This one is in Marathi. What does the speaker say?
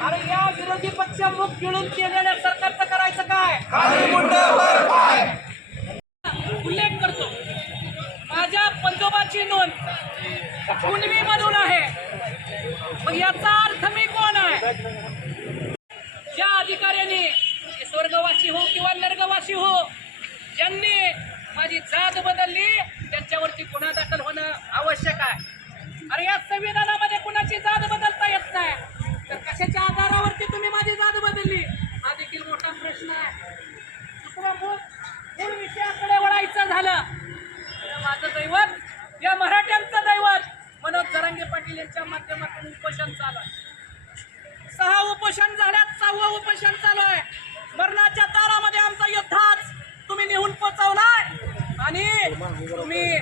आणि या विरोधी पक्ष मुख गिळून केलेल्या सरकारचं करायचं काय? उल्लेख करतो. माझ्या पंजोबाची नोंद कुणबी मधून आहे. मग याचा अर्थ मी कोण आहे? ज्या अधिकाऱ्यांनी स्वर्गवासी हो किंवा नर्गवासी हो ज्यांनी मूळ वळायचं झालं. तर माझं दैवत या मराठ्यांचं दैवत. मनोज जरांगे पाटील यांच्या माध्यमातून उपोषण चालू आहे. सहा उपोषण झाल्यात सहावं उपोषण चालू आहे. मरणाच्या तारामध्ये आमचा योद्धाच तुम्ही नेऊन पोचवलाय आणि तुम्ही